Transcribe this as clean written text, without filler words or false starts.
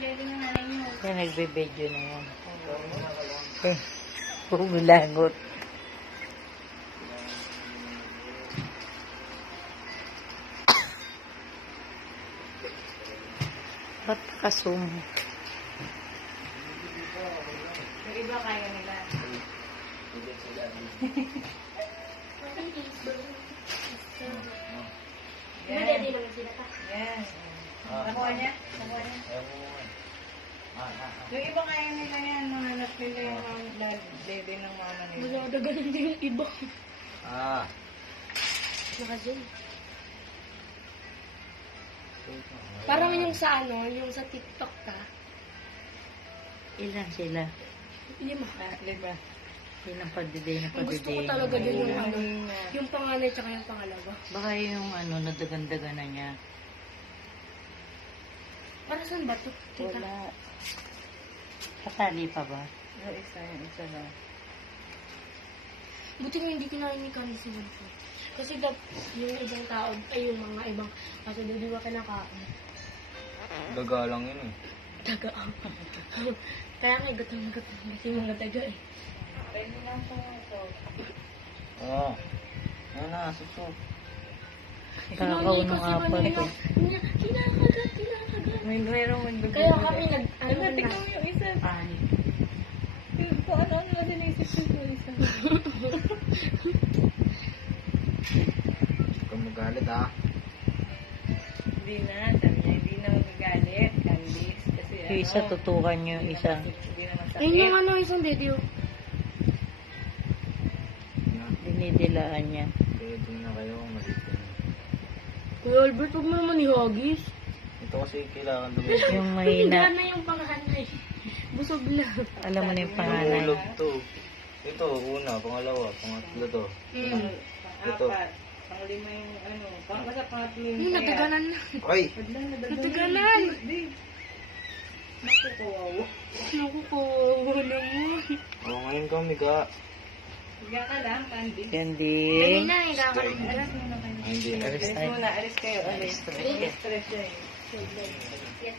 Dede ng nanay niyo. Yan, nagbe-video na yan. Pumilangot. Ba't kasum? Yung iba kaya nila. Diba dede naman sila pa? Yes. Nakuha niya? Nakuha niya? Yung iba kaya nila yan. Nanganap nila yung dede ng mama nila. Magdagalan din yung iba. Ah. Nakadyan. Parang yung sa ano, yung sa TikTok ka. Ilan sila? 5. Diba? Ilang pagdiday na Ang gusto ko pagdiday. talaga din yung ano, yung panganay tsaka yung pangalawa. Baka yung ano, nadagan-dagan na niya. Para saan ba ito? Tita? Wala. Katali pa ba? Yung isa lang. Buti nga hindi kinain ni Kami si Wulfo. Kasi yung ibang tao, ay yung mga ibang kaso di ba kinakain? Daga lang yun eh. Daga. Kaya nga gutom na gutom kasi mga daga eh. Pwede lang po ito. Oo. Yan na, susok. Kakaw ng apal ko. Kinakagat. Mayroong magdagdag. Kaya kami ano na. Tingnan mo yung isa. Kung ano na din isip ko yung isa. Huwag kang magalit ah. Hindi na. Sabi niya, hindi na magagalit. Candice. Kasi Yung isa, tutukan niyo yung isa. Hindi naman Ayun yung sakit. ano, isang video. Yan. Dinidilaan niya. Pwede na kayo malitin. Kuya Albert, huwag mo naman ihagis. Ito kasi kailangan dumili. Yung Hindi mahina. na yung panganay. Busog lang. Alam mo na yung panganay. Hulog to. Ito, una, pangalawa, pangatlo to. Ito. Pang-apat. Pang-lima yung ano. Basta pangatlo yung Yung nadaganan na. Ay! Nadaganan. Naku, kawawa. Naku, kawawa naman. Oo, ngayon kami ka. Higa ka lang, Candice. Yan Dali din. na, ikakaroon ka. Alas muna kayo. Ay, hindi na. Alis Alis tayo. muna, alis kayo. Alis. Stress siya eh. Yes,